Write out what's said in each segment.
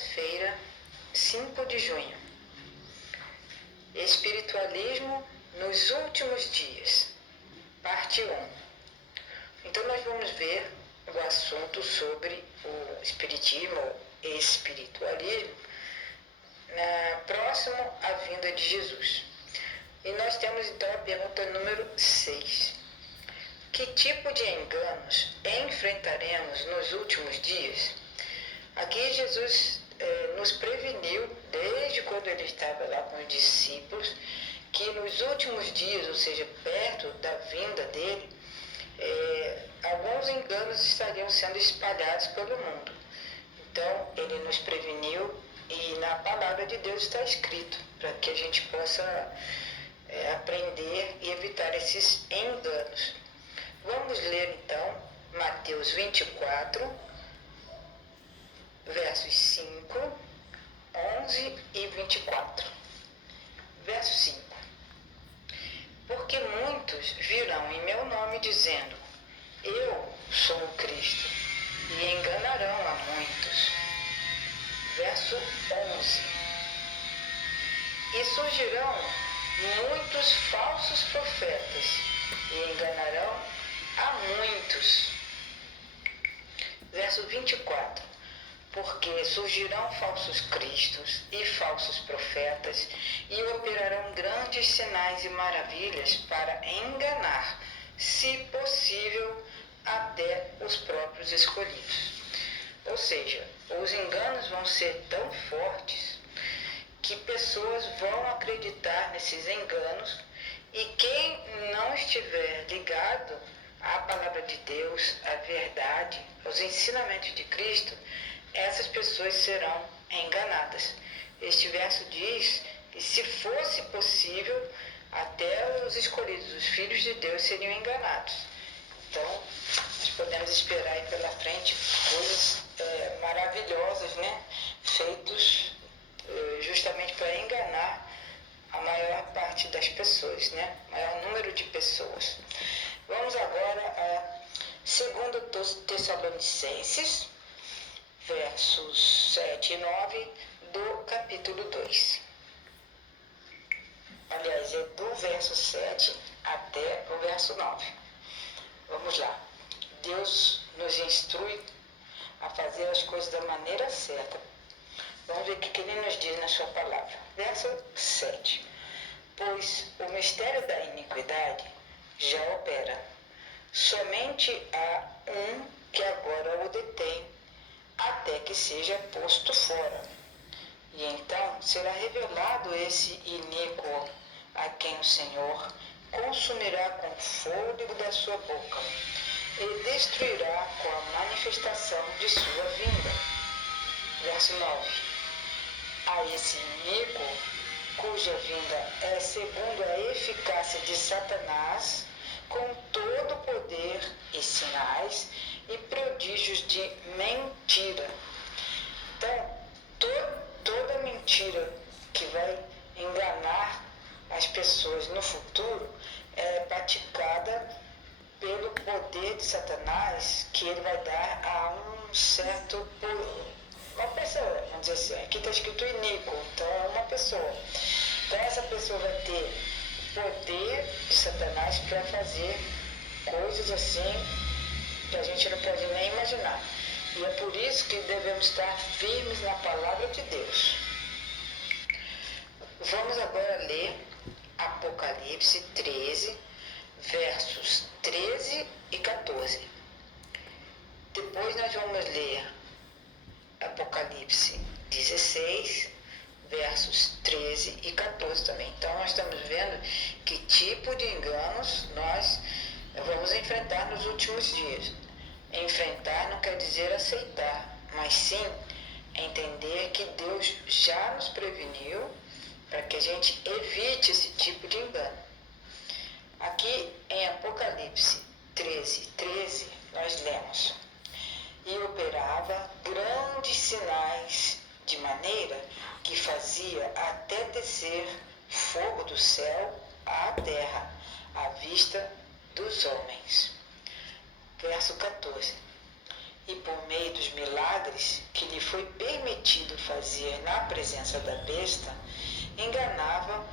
Quinta-feira, 5 de junho. Espiritualismo nos últimos dias, parte 1. Então nós vamos ver o assunto sobre o espiritismo ou espiritualismo próximo à vinda de Jesus. E nós temos então a pergunta número 6. Que tipo de enganos enfrentaremos nos últimos dias? Aqui Jesus nos preveniu, desde quando ele estava lá com os discípulos, que nos últimos dias, ou seja, perto da vinda dele, alguns enganos estariam sendo espalhados pelo mundo. Então, ele nos preveniu e na palavra de Deus está escrito, para que a gente possa aprender e evitar esses enganos. Vamos ler então Mateus 24, versos 5, 11 e 24. Verso 5. Porque muitos virão em meu nome dizendo, eu sou o Cristo, e enganarão a muitos. Verso 11. E surgirão muitos falsos profetas, e enganarão a muitos. Verso 24. Porque surgirão falsos cristos e falsos profetas e operarão grandes sinais e maravilhas para enganar, se possível, até os próprios escolhidos. Ou seja, os enganos vão ser tão fortes que pessoas vão acreditar nesses enganos e quem não estiver ligado à palavra de Deus, à verdade, aos ensinamentos de Cristo, essas pessoas serão enganadas. Este verso diz que se fosse possível, até os escolhidos, os filhos de Deus, seriam enganados. Então, nós podemos esperar aí pela frente coisas maravilhosas, né? Feitos justamente para enganar a maior parte das pessoas, né? Maior número de pessoas. Vamos agora a 2 Tessalonicenses, versos 7 e 9 do capítulo 2. Aliás, é do verso 7 até o verso 9. Vamos lá. Deus nos instrui a fazer as coisas da maneira certa. Vamos ver o que ele nos diz na sua palavra. Verso 7. Pois o mistério da iniquidade já opera. Somente há um que agora o detém, até que seja posto fora. E então será revelado esse iníquo, a quem o Senhor consumirá com o fôlego da sua boca e destruirá com a manifestação de sua vinda. Verso 9. A esse iníquo, cuja vinda é segundo a eficácia de Satanás, com todo poder e sinais e prodígios de mentira. Então, toda mentira que vai enganar as pessoas no futuro é praticada pelo poder de Satanás, que ele vai dar a um certo... uma pessoa, vamos dizer assim, aqui está escrito iníquo, então é uma pessoa. Então essa pessoa vai ter poder de Satanás para fazer coisas assim que a gente não pode nem imaginar. E é por isso que devemos estar firmes na palavra de Deus. Vamos agora ler Apocalipse 13, versos 13 e 14. Depois nós vamos ler Apocalipse 16, versos 13 e 14 também. Então nós estamos vendo que tipo de enganos nós vamos enfrentar nos últimos dias. Enfrentar não quer dizer aceitar, mas sim entender que Deus já nos preveniu para que a gente evite esse tipo de engano. Aqui em Apocalipse 13, 13, nós lemos: e operava grandes sinais, de maneira que fazia até descer fogo do céu à terra, à vista dos homens. Verso 14. e por meio dos milagres que lhe foi permitido fazer na presença da besta, enganava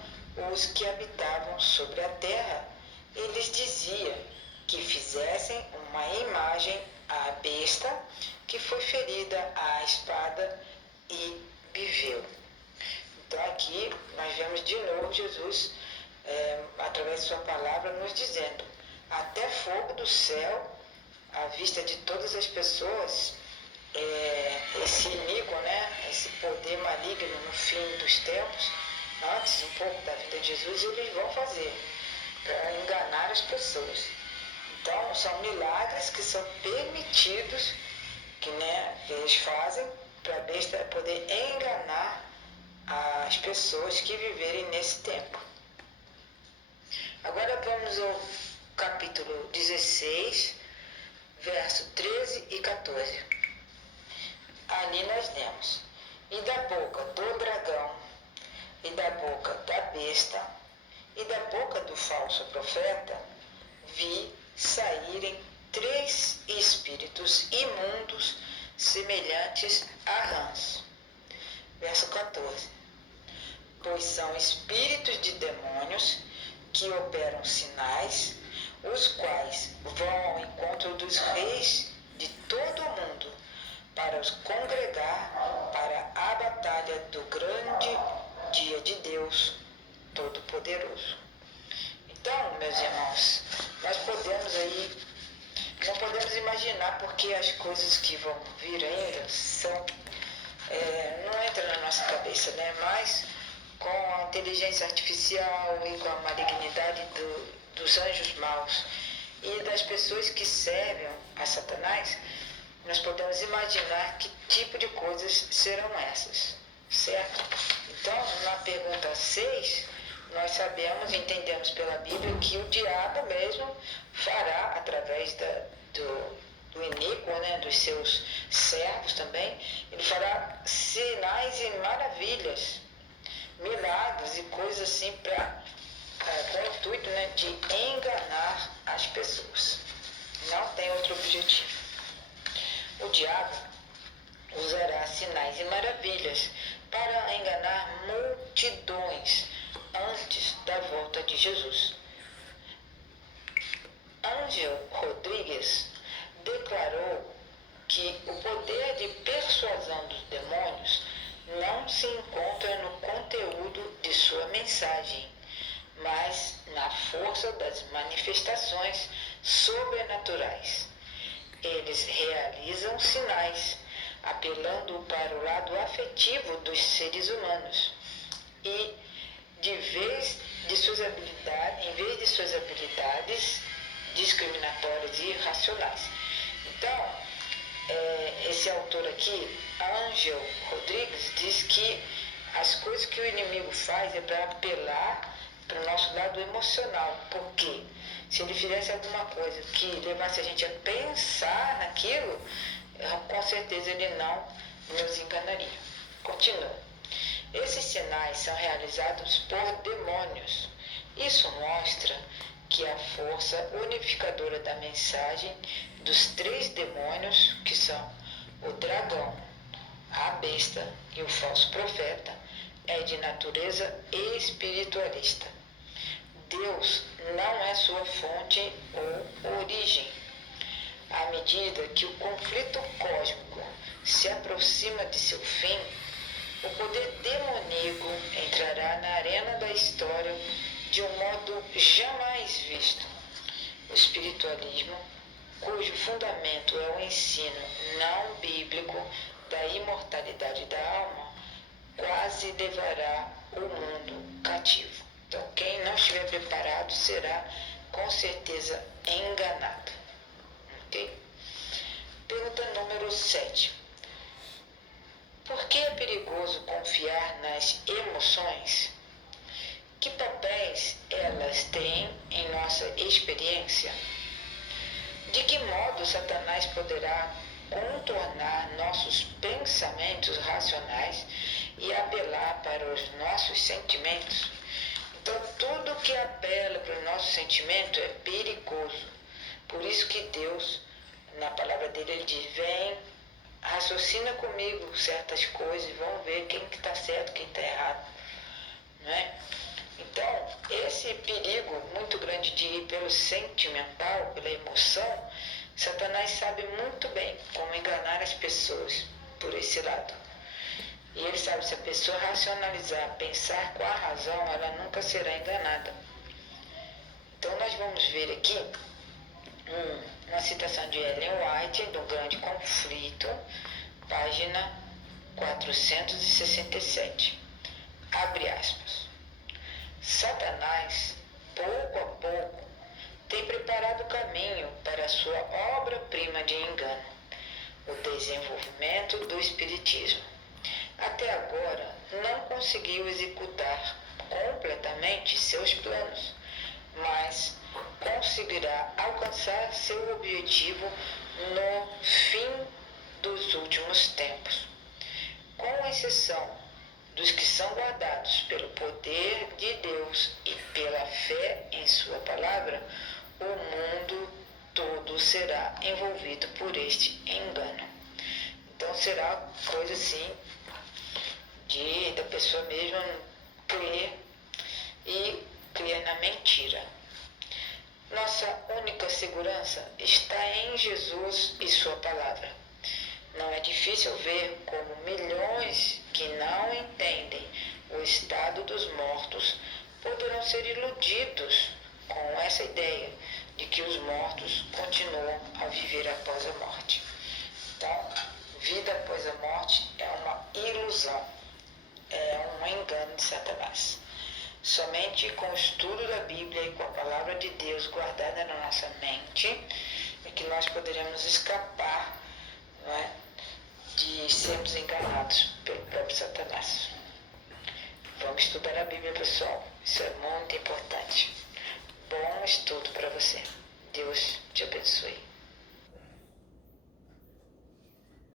os que habitavam sobre a terra e lhes dizia que fizessem uma imagem à besta que foi ferida à espada e viveu. Então aqui nós vemos de novo Jesus, através de sua palavra, nos dizendo: até fogo do céu, à vista de todas as pessoas, esse inimigo, esse poder maligno no fim dos tempos, antes um pouco da vida de Jesus, eles vão fazer para enganar as pessoas. Então são milagres que são permitidos, que eles fazem para a besta poder enganar as pessoas que viverem nesse tempo. Agora vamos ao capítulo 16, verso 13 e 14. Ali nós lemos: e da boca do dragão, e da boca da besta, e da boca do falso profeta, vi saírem 3 espíritos imundos, semelhantes a rãs. Verso 14. Pois são espíritos de demônios que operam sinais, os quais vão ao encontro dos reis de todo o mundo, para os congregar para a batalha do grande dia de Deus Todo-Poderoso. Então, meus irmãos, nós não podemos imaginar, porque as coisas que vão vir ainda não entram na nossa cabeça, mas com a inteligência artificial e com a malignidade dos anjos maus e das pessoas que servem a Satanás, nós podemos imaginar que tipo de coisas serão essas, certo? Então, na pergunta 6, nós sabemos, entendemos pela Bíblia, que o diabo mesmo fará, através do iníquo, dos seus servos também, ele fará sinais e maravilhas, milagres e coisas assim com o intuito de enganar as pessoas. Não tem outro objetivo. O diabo usará sinais e maravilhas para enganar multidões antes da volta de Jesus. Ângel Rodrigues declarou que o poder de persuasão dos demônios não se encontra no conteúdo de sua mensagem, mas na força das manifestações sobrenaturais. Eles realizam sinais, apelando para o lado afetivo dos seres humanos e, em vez de suas habilidades discriminatórias e irracionais. Então, esse autor aqui, Ângel Rodrigues, diz que as coisas que o inimigo faz é para apelar para o nosso lado emocional. Por quê? Se ele fizesse alguma coisa que levasse a gente a pensar naquilo, com certeza ele não nos enganaria. Continua. Esses sinais são realizados por demônios. Isso mostra que a força unificadora da mensagem dos 3 demônios, que são o dragão, a besta e o falso profeta, é de natureza espiritualista. Deus não é sua fonte ou origem. À medida que o conflito cósmico se aproxima de seu fim, o poder demoníaco entrará na arena da história de um modo jamais visto. O espiritualismo, cujo fundamento é o ensino não bíblico da imortalidade da alma, quase levará o mundo cativo. Então, quem não estiver preparado será, com certeza, enganado. Ok? Pergunta número 7. Por que é perigoso confiar nas emoções? Que papéis elas têm em nossa experiência? De que modo Satanás poderá contornar nossos pensamentos racionais e apelar para os nossos sentimentos? Então, tudo que apela para o nosso sentimento é perigoso. Por isso que Deus Na palavra dele ele diz, vem, raciocina comigo certas coisas, vamos ver quem que está certo, quem está errado. Não é? Então, esse perigo muito grande de ir pelo sentimental, pela emoção, Satanás sabe muito bem como enganar as pessoas por esse lado. E ele sabe, se a pessoa racionalizar, pensar com a razão, ela nunca será enganada. Então nós vamos ver aqui uma citação de Ellen White, do Grande Conflito, página 467. Abre aspas. Satanás, pouco a pouco, tem preparado o caminho para a sua obra-prima de engano, o desenvolvimento do Espiritismo. Até agora, não conseguiu executar completamente seus planos, mas conseguirá alcançar seu objetivo no fim dos últimos tempos. Com exceção dos que são guardados pelo poder de Deus e pela fé em sua palavra, o mundo todo será envolvido por este engano. Então será coisa assim da pessoa mesmo crer e crer na mentira. Nossa única segurança está em Jesus e sua palavra. Não é difícil ver como milhões que não entendem o estado dos mortos poderão ser iludidos com essa ideia de que os mortos continuam a viver após a morte. Então, vida após a morte é uma ilusão, é um engano de Satanás. Somente com o estudo da Bíblia e com a palavra de Deus guardada na nossa mente é que nós poderemos escapar, não é, de sermos enganados pelo próprio Satanás. Vamos estudar a Bíblia, pessoal. Isso é muito importante. Bom estudo para você. Deus te abençoe.